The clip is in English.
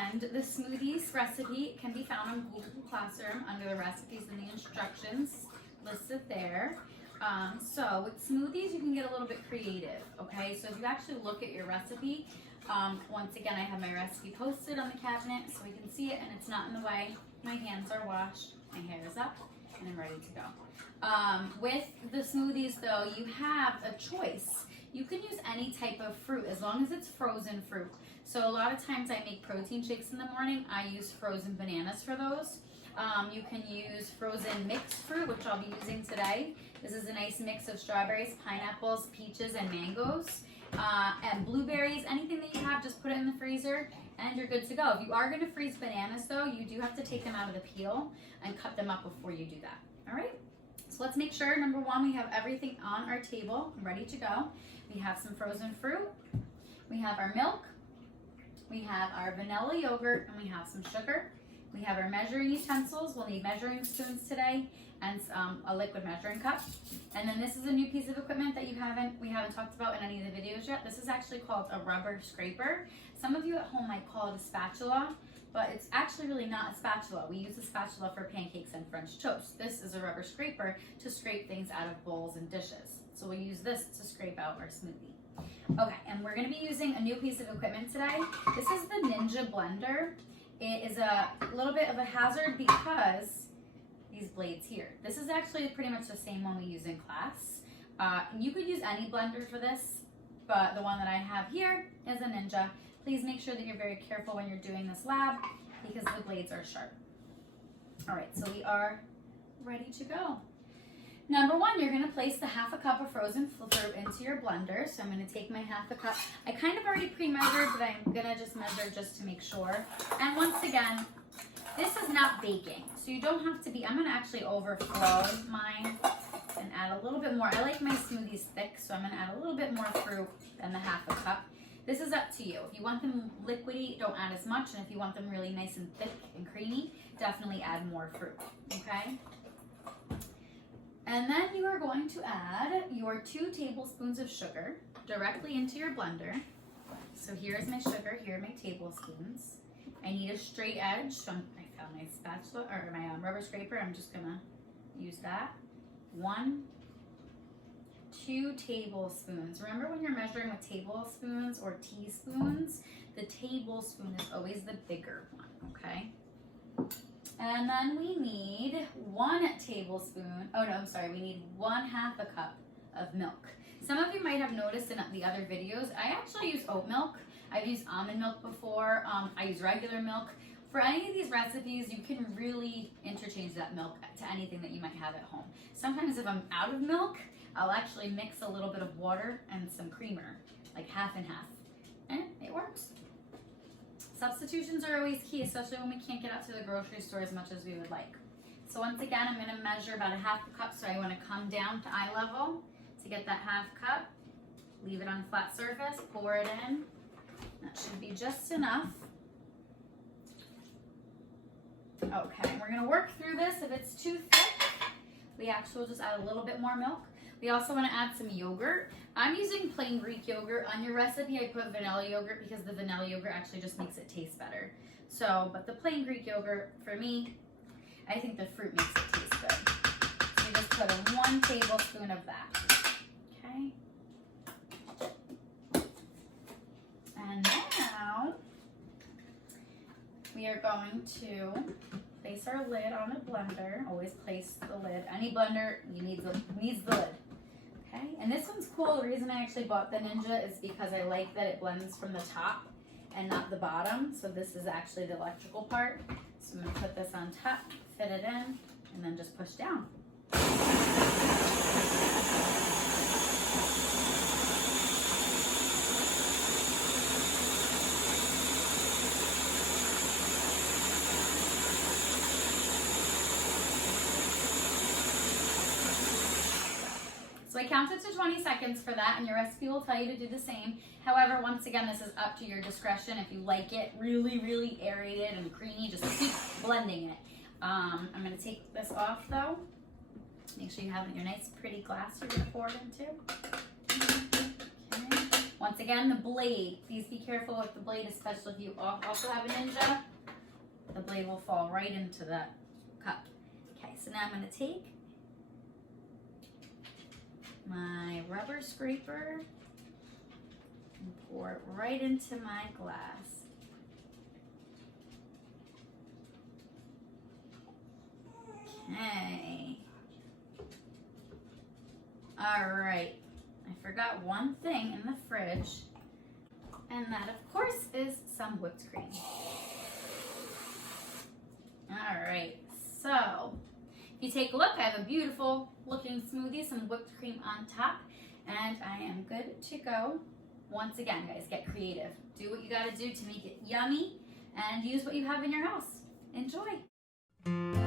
And the smoothies recipe can be found on Google Classroom under the recipes and the instructions listed there. So with smoothies, you can get a little bit creative, okay? So if you actually look at your recipe, once again, I have my recipe posted on the cabinet so we can see it and it's not in the way. My hands are washed, my hair is up, and I'm ready to go. With the smoothies though, you have a choice. You can use any type of fruit as long as it's frozen fruit. So a lot of times I make protein shakes in the morning. I use frozen bananas for those. You can use frozen mixed fruit, which I'll be using today. This is a nice mix of strawberries, pineapples, peaches, and mangoes. And blueberries, anything that you have, just put it in the freezer and you're good to go. If you are going to freeze bananas though, you do have to take them out of the peel and cut them up before you do that. All right, so let's make sure, number one, we have everything on our table ready to go. We have some frozen fruit, we have our milk, we have our vanilla yogurt, and we have some sugar. We have our measuring utensils. We'll need measuring spoons today and a liquid measuring cup. And then this is a new piece of equipment that we haven't talked about in any of the videos yet. This is actually called a rubber scraper. Some of you at home might call it a spatula, but it's actually really not a spatula. We use a spatula for pancakes and French toast. This is a rubber scraper to scrape things out of bowls and dishes. So we'll use this to scrape out our smoothie. Okay, and we're gonna be using a new piece of equipment today. This is the Ninja blender. It is a little bit of a hazard because these blades here. This is actually pretty much the same one we use in class. You could use any blender for this, but the one that I have here is a Ninja. Please make sure that you're very careful when you're doing this lab because the blades are sharp. All right, so we are ready to go. Number one, you're gonna place the half a cup of frozen fruit into your blender. So I'm gonna take my half a cup. I kind of already pre-measured, but I'm gonna just measure just to make sure. And once again, this is not baking, so you don't have to be, I'm gonna actually overflow mine and add a little bit more. I like my smoothies thick, so I'm gonna add a little bit more fruit than the half a cup. This is up to you. If you want them liquidy, don't add as much. And if you want them really nice and thick and creamy, definitely add more fruit, okay? And then you are going to add your 2 tablespoons of sugar directly into your blender. So here's my sugar, here are my tablespoons. I need a straight edge, so I found my spatula, or my rubber scraper, I'm just gonna use that. 1, 2 tablespoons. Remember when you're measuring with tablespoons or teaspoons, the tablespoon is always the bigger one, okay? And then we need 1 tablespoon, oh no, I'm sorry, we need 1/2 a cup of milk. Some of you might have noticed in the other videos, I actually use oat milk. I've used almond milk before, I use regular milk. For any of these recipes, you can really interchange that milk to anything that you might have at home. Sometimes if I'm out of milk, I'll actually mix a little bit of water and some creamer, like half and half, and it works. Substitutions are always key, especially when we can't get out to the grocery store as much as we would like. So once again, I'm gonna measure about 1/2 cup, so I wanna come down to eye level to get that 1/2 cup. Leave it on a flat surface, pour it in. That should be just enough. Okay, we're gonna work through this. If it's too thick, we actually will just add a little bit more milk. We also want to add some yogurt. I'm using plain Greek yogurt. On your recipe, I put vanilla yogurt because the vanilla yogurt actually just makes it taste better. So, but the plain Greek yogurt, for me, I think the fruit makes it taste good. So we just put in 1 tablespoon of that. Okay. And now, we are going to place our lid on a blender. Always place the lid. Any blender needs the lid. Okay, and this one's cool. The reason I actually bought the Ninja is because I like that it blends from the top and not the bottom. So this is actually the electrical part. So I'm gonna put this on top, fit it in, and then just push down. So I counted to 20 seconds for that, and your recipe will tell you to do the same. However, once again, this is up to your discretion. If you like it really, really aerated and creamy, just keep blending it. I'm gonna take this off though. Make sure you have your nice pretty glass you're gonna pour it into. Okay. Once again, the blade. Please be careful with the blade, especially if you also have a Ninja. The blade will fall right into that cup. Okay, so now I'm going to take my rubber scraper and pour it right into my glass. Okay. All right. I forgot one thing in the fridge, and that, of course, is some whipped cream. All right. So, if you take a look, I have a beautiful looking smoothie, some whipped cream on top, and I am good to go. Once again, guys, get creative. Do what you got to do to make it yummy, and use what you have in your house. Enjoy.